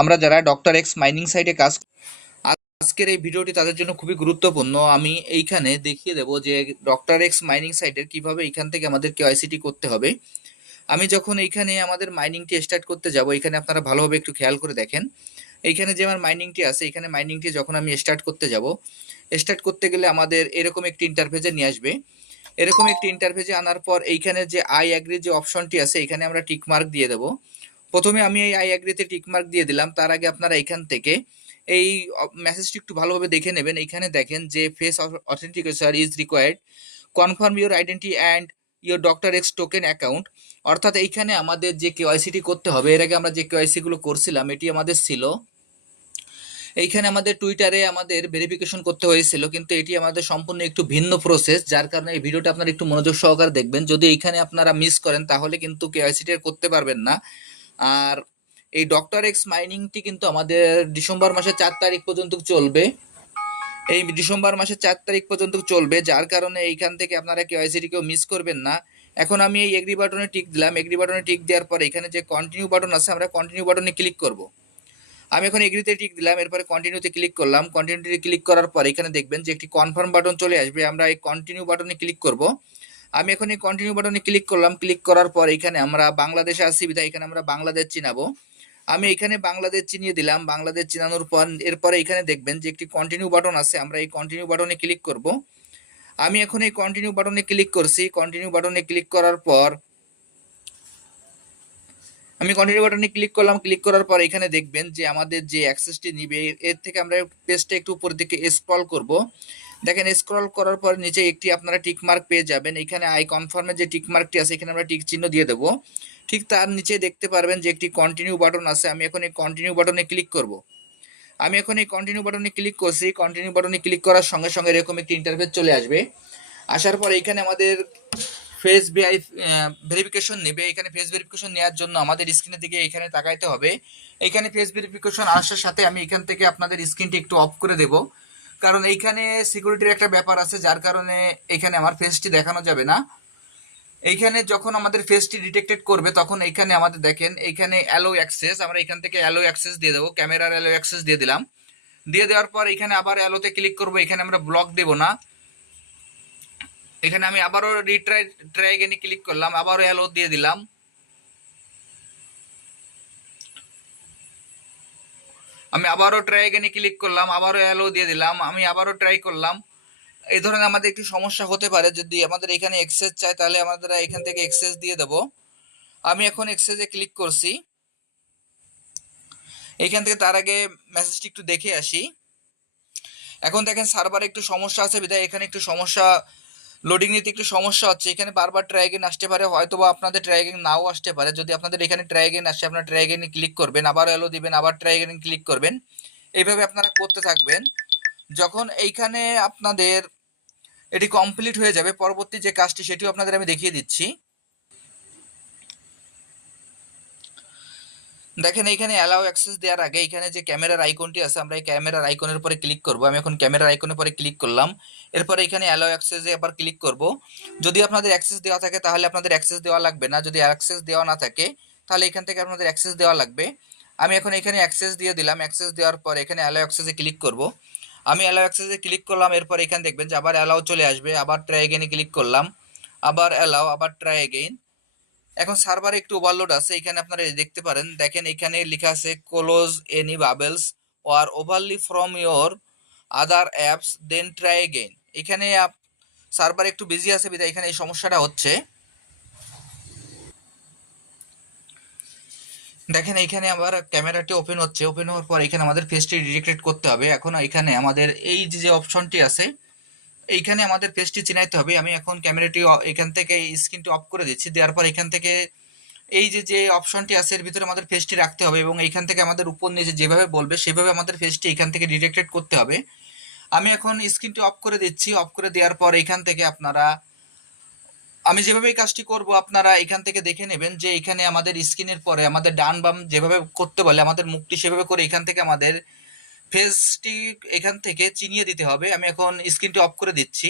আমরা যারা doctor x mining সাইটে কাজ আজকের এই ভিডিওটি তাদের জন্য খুবই গুরুত্বপূর্ণ। আমি এইখানে দেখিয়ে দেবো যে ডক্টর এক্স মাইনিং সাইটের কীভাবে এইখান থেকে আমাদের কেওয়াইসিটি করতে হবে। আমি যখন এইখানে আমাদের মাইনিংটি স্টার্ট করতে যাব, এখানে আপনারা ভালোভাবে একটু খেয়াল করে দেখেন। এইখানে যে আমার মাইনিংটি আছে, এখানে মাইনিংটি যখন আমি স্টার্ট করতে যাব স্টার্ট করতে গেলে আমাদের এরকম একটি ইন্টারফেসে নিয়ে আসবে। এরকম একটি ইন্টারফেসে আনার পর এইখানে যে আই অ্যাগ্রি যে অপশনটি আছে, এখানে আমরা টিক মার্ক দিয়ে দেবো। প্রথমে আমি এই আই অ্যাগ্রিতে টিক মার্ক দিয়ে দিলাম। তার আগে আপনারা এখান থেকে এই মেসেজটি একটু ভালোভাবে দেখে নেবেন। এইখানে দেখেন যে face authentication is required confirm your identity and your doctor X token account অর্থাৎ এইখানে আমাদের যে কেওয়াইসিটি করতে হবে, এর আগে আমরা যে কেওয়াইসিগুলো করছিলাম, এটি আমাদের ছিল। এইখানে আমাদের টুইটারে আমাদের ভেরিফিকেশন করতে হয়েছিল, কিন্তু এটি আমাদের সম্পূর্ণ একটু ভিন্ন প্রসেস যার কারণে এই ভিডিওটা আপনারা একটু মনোযোগ সহকারে দেখবেন। যদি এইখানে আপনারা মিস করেন, তাহলে কিন্তু কেওয়াইসিটি করতে পারবেন না। আর এই ডক্টর এক্স মাইনিংটি কিন্তু আমাদের ডিসেম্বর মাসের চার তারিখ পর্যন্ত চলবে। এই ডিসেম্বর মাসের চার তারিখ পর্যন্ত চলবে, যার কারণে এইখান থেকে আপনারা কেওয়াইসিটি কেউ মিস করবেন না। এখন আমি এই এগ্রি বাটনে টিক দিলাম। এগ্রি বাটনে টিক দেওয়ার পর এখানে যে কন্টিনিউ বাটন আছে, আমরা কন্টিনিউ বাটনে ক্লিক করব। আমি এখন এগ্রিতে টিক দিলাম, এরপরে কন্টিনিউতে ক্লিক করলাম। কন্টিনিউতে ক্লিক করার পর এখানে দেখবেন যে একটি কনফার্ম বাটন চলে আসবে। আমরা এই কন্টিনিউ বাটনে ক্লিক করব। আমি এখন এই কন্টিনিউ বাটনে ক্লিক করলাম। ক্লিক করার পর এখানে আমরা বাংলাদেশে আসছি বিধায় এখানে আমরা বাংলাদেশ চিনাবো। আমি এখানে বাংলাদেশ চিনিয়ে দিলাম। বাংলাদেশ চিনানোর পর, এরপরে এখানে দেখবেন যে একটি কন্টিনিউ বাটন আছে, আমরা এই কন্টিনিউ বাটনে ক্লিক করব। আমি এখন এই কন্টিনিউ বাটনে ক্লিক করছি। কন্টিনিউ বাটনে ক্লিক করার পর, আমি কন্টিনিউ বাটনে ক্লিক করলাম। ক্লিক করার পর এখানে দেখবেন যে আমাদের যে অ্যাক্সেসটি নিবে, এর থেকে আমরা পেজটা একটু উপর দিকে স্ক্রল করব। দেখেন স্ক্রল করার পর নিচে একটি আপনারা টিক মার্ক পেয়ে যাবেন। এখানে আই কনফার্মের যে টিক মার্কটি আছে, এখানে আমরা টিক চিহ্ন দিয়ে দেবো। ঠিক তার নিচে দেখতে পারবেন যে একটি কন্টিনিউ বাটন আছে। আমি এখন এই কন্টিনিউ বাটনে ক্লিক করব। আমি এখন এই কন্টিনিউ বাটনে ক্লিক করছি। কন্টিনিউ বাটনে ক্লিক করার সঙ্গে সঙ্গে এরকম একটি ইন্টারফেস চলে আসবে। আসার পর এখানে আমাদের ফেস বিআই ভেরিফিকেশন নেবে। এখানে ফেস ভেরিফিকেশন নেওয়ার জন্য আমাদের স্ক্রিনের দিকে এখানে তাকাইতে হবে। এখানে ফেস ভেরিফিকেশন আসার সাথে আমি এখান থেকে আপনাদের স্ক্রিনটি একটু অফ করে দেব। কারণ এইখানে সিকিউরিটির একটা ব্যাপার আছে, যার কারণে এখানে আমার ফেসটি দেখানো যাবে না। এইখানে যখন আমাদের ফেসটি ডিটেক্টেড করবে, তখন এইখানে আমাদের দেখেন, এইখানে অ্যালো অ্যাক্সেস আমরা এখান থেকে অ্যালো অ্যাক্সেস দিয়ে দেবো ক্যামেরার অ্যালো অ্যাক্সেস দিয়ে দিলাম। দিয়ে দেওয়ার পর এখানে আবার অ্যালোতে ক্লিক করব, এখানে আমরা ব্লক দেব না। এখানে আমি আবারও রিট্রাই ট্রাই এগেনে ক্লিক করলাম, আবারও অ্যালো দিয়ে দিলাম। আমি আবারও ট্রাই এগেনে ক্লিক করলাম, আবারও অ্যালো দিয়ে দিলাম, আমি আবারও ট্রাই করলাম। এই ধরনের আমাদের একটু সমস্যা হতে পারে, যদি আমাদের এখানে এক্সেস চাই তাহলে আমাদের এখান থেকে এক্সেস দিয়ে দেব। আমি এখন এক্সেসে ক্লিক করছি। এখান থেকে তার আগে মেসেজটি একটু দেখে আসি। এখন দেখেন সার্ভারে একটু সমস্যা আছে, বিধায় এখানে একটু সমস্যা লোডিং নিতে একটু সমস্যা হচ্ছে। এখানে বারবার ট্রাইগেন আসতে পারে হয়তো বা আপনাদের ট্রাইগেন নাও আসতে পারে। যদি আপনাদের এখানে ট্রাইগেন আসে, আপনার ট্রাইগেনে ক্লিক করবেন, আবার এলো দিবেন, আবার ট্রাইগেন ক্লিক করবেন। এইভাবে আপনারা করতে থাকবেন। যখন এইখানে আপনাদের এটি কমপ্লিট হয়ে যাবে, পরবর্তী যে কাজটি, সেটিও আপনাদের আমি দেখিয়ে দিচ্ছি। দেখেন এখানে অ্যালাউ অ্যাক্সেস দেওয়ার আগে এখানে যে ক্যামেরার আইকনটি আছে, আমরা এই ক্যামেরার আইকনের উপরে ক্লিক করব। আমি এখন ক্যামেরার আইকনের পরে ক্লিক করলাম। এরপরে এখানে অ্যালাউ অ্যাক্সেসে আবার ক্লিক করব। যদি আপনাদের অ্যাক্সেস দেওয়া থাকে, তাহলে আপনাদের অ্যাক্সেস দেওয়া লাগবে না। যদি অ্যাক্সেস দেওয়া না থাকে, তাহলে এখান থেকে আপনাদের অ্যাক্সেস দেওয়া লাগবে। আমি এখন এখানে অ্যাক্সেস দিয়ে দিলাম। অ্যাক্সেস দেওয়ার পর এখানে অ্যালাউ অ্যাক্সেসে ক্লিক করব। আমি অ্যালাউ অ্যাক্সেসে ক্লিক করলাম, এরপর এখানে দেখবেন যে আবার অ্যালাউ চলে আসবে। আবার ট্রাই এগেনে ক্লিক করলাম। আবার অ্যালাউ আবার ট্রাই এগেইন এখন সার্ভারে একটু ওভারলোড আছে, এখানে আপনারা দেখতে পারেন, দেখেন এখানে লেখা আছে close any bubbles or overlay from your other apps then try again এখানে সার্ভার একটু বিজি আছে, বিধায় এখানে এই সমস্যাটা হচ্ছে। দেখেন এখানে আবার ক্যামেরাটি ওপেন হচ্ছে ওপেন হওয়ার পর এখানে আমাদের ফেসটি ডিটেক্টেড করতে হবে। এখন এখানে আমাদের এই যে অপশনটি আছে এইখানে আমাদের ফেসটি চিনাইতে হবে। আমি এখন ক্যামেরাটি এখান থেকে স্ক্রিনটি অফ করে দিচ্ছি। দেওয়ার পর এখান থেকে এই যে যে অপশনটি আছে, এর ভিতরে আমাদের ফেসটি রাখতে হবে এবং এইখান থেকে আমাদের উপর নিচে যেভাবে বলবে, সেভাবে আমাদের ফেসটি এখান থেকে ডিটেক্টেড করতে হবে। আমি এখন স্ক্রিনটি অফ করে দিচ্ছি। অফ করে দেওয়ার পর এখান থেকে আপনারা, আমি যেভাবে এই কাজটি করব, আপনারা এখান থেকে দেখে নেবেন যে এখানে আমাদের স্ক্রিনের পরে আমাদের ডান বাম যেভাবে করতে বলে, আমাদের মুখটি সেভাবে করে এখান থেকে আমাদের ফেসটি এখান থেকে চিনিয়ে দিতে হবে। আমি এখন স্ক্রিনটি অফ করে দিচ্ছি।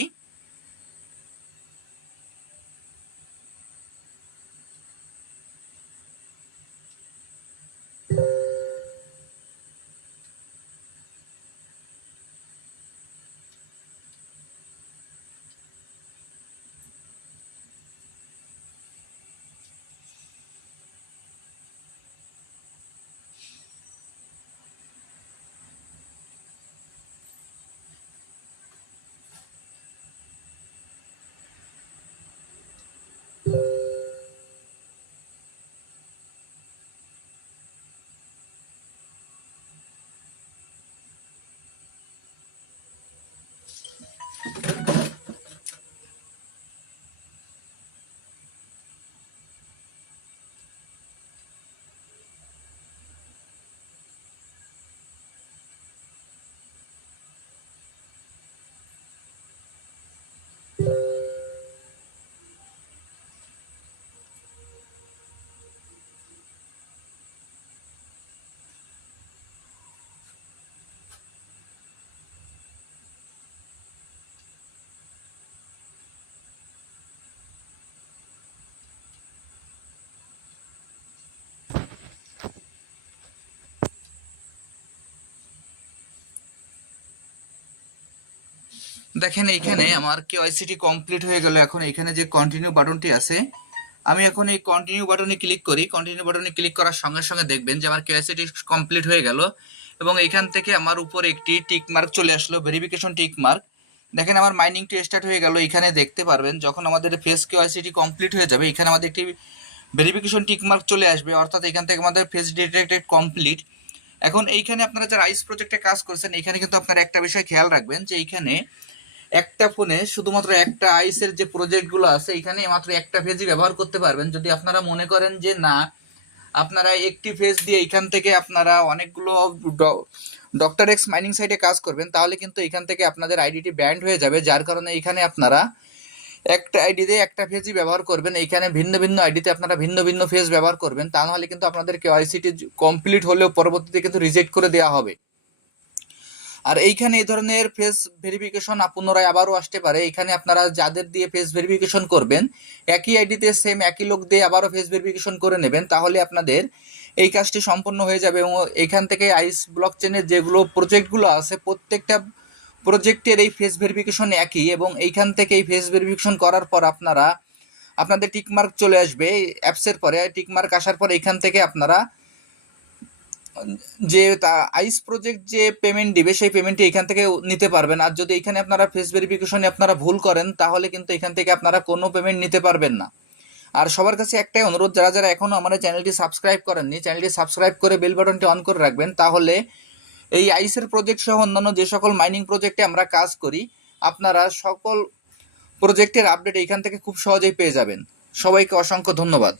দেখেন এইখানে আমার কেওয়াইসিটি কমপ্লিট হয়ে গেল। এখন এখানে যে কন্টিনিউ বাটনটি আছে, আমি এখন এই কন্টিনিউ বাটনে ক্লিক করি। কন্টিনিউ বাটনে ক্লিক করার সঙ্গে সঙ্গে দেখবেন যে আমার কেওয়াইসিটি কমপ্লিট হয়ে গেল এবং এইখান থেকে আমার উপর একটি টিক মার্ক চলে আসলো ভেরিফিকেশন টিক মার্ক দেখেন আমার মাইনিংটি স্টার্ট হয়ে গেল। এখানে দেখতে পারবেন, যখন আমাদের ফেস কেওয়াইসিটি কমপ্লিট হয়ে যাবে এখানে আমাদের একটি ভেরিফিকেশন টিক মার্ক চলে আসবে, অর্থাৎ এখান থেকে আমাদের ফেস ডিটেক্টেড কমপ্লিট এখন এইখানে আপনারা যারা আইস প্রজেক্টে কাজ করছেন এখানে কিন্তু আপনারা একটা বিষয় খেয়াল রাখবেন যে এইখানে একটা ফোনে শুধুমাত্র একটা আইসের যে প্রজেক্টগুলো আছে, এখানে মাত্র একটা ফেজই ব্যবহার করতে পারবেন। যদি আপনারা মনে করেন যে না, আপনারা একটি ফেজ দিয়ে এখান থেকে আপনারা অনেকগুলো ডক্টর এক্স মাইনিং সাইটে কাজ করবেন, তাহলে কিন্তু এখান থেকে আপনাদের আইডিটি ব্যান্ড হয়ে যাবে, যার কারণে এখানে আপনারা একটা আইডিতে একটা ফেজই ব্যবহার করবেন। এইখানে ভিন্ন ভিন্ন আইডিতে আপনারা ভিন্ন ভিন্ন ফেজ ব্যবহার করবেন, তা নাহলে কিন্তু আপনাদের কেওয়াইসিটি কমপ্লিট হলেও পরবর্তীতে কিন্তু রিজেক্ট করে দেওয়া হবে। আর এইখানে এই ধরনের ফেস ভেরিফিকেশন পুনরায় আবারও আসতে পারে। এখানে আপনারা যাদের দিয়ে ফেস ভেরিফিকেশন করবেন, একই আইডিতে সেম একই লোক দিয়ে আবারও ফেস ভেরিফিকেশন করে নেবেন, তাহলে আপনাদের এই কাজটি সম্পন্ন হয়ে যাবে এবং এখান থেকে আইস ব্লক চেনের যেগুলো প্রজেক্টগুলো আছে, প্রত্যেকটা প্রজেক্টের এই ফেস ভেরিফিকেশন একই এবং এইখান থেকে এই ফেস ভেরিফিকেশন করার পর আপনারা, আপনাদের টিকমার্ক চলে আসবে। অ্যাপসের পরে টিকমার্ক আসার পর এখান থেকে আপনারা যে তা আইস প্রজেক্ট যে পেমেন্ট দিবে, সেই পেমেন্টটি এখান থেকে নিতে পারবেন। আর যদি এখানে আপনারা ফেস ভেরিফিকেশনে আপনারা ভুল করেন, তাহলে কিন্তু এখান থেকে আপনারা কোনো পেমেন্ট নিতে পারবেন না। আর সবার কাছে একটাই অনুরোধ, যারা যারা এখনও আমাদের চ্যানেলটি সাবস্ক্রাইব করেননি চ্যানেলটি সাবস্ক্রাইব করে বেল বাটনটি অন করে রাখবেন। তাহলে এই আইসের প্রজেক্ট সহ অন্যান্য যে সকল মাইনিং প্রজেক্টে আমরা কাজ করি, আপনারা সকল প্রজেক্টের আপডেট এখান থেকে খুব সহজেই পেয়ে যাবেন। সবাইকে অসংখ্য ধন্যবাদ।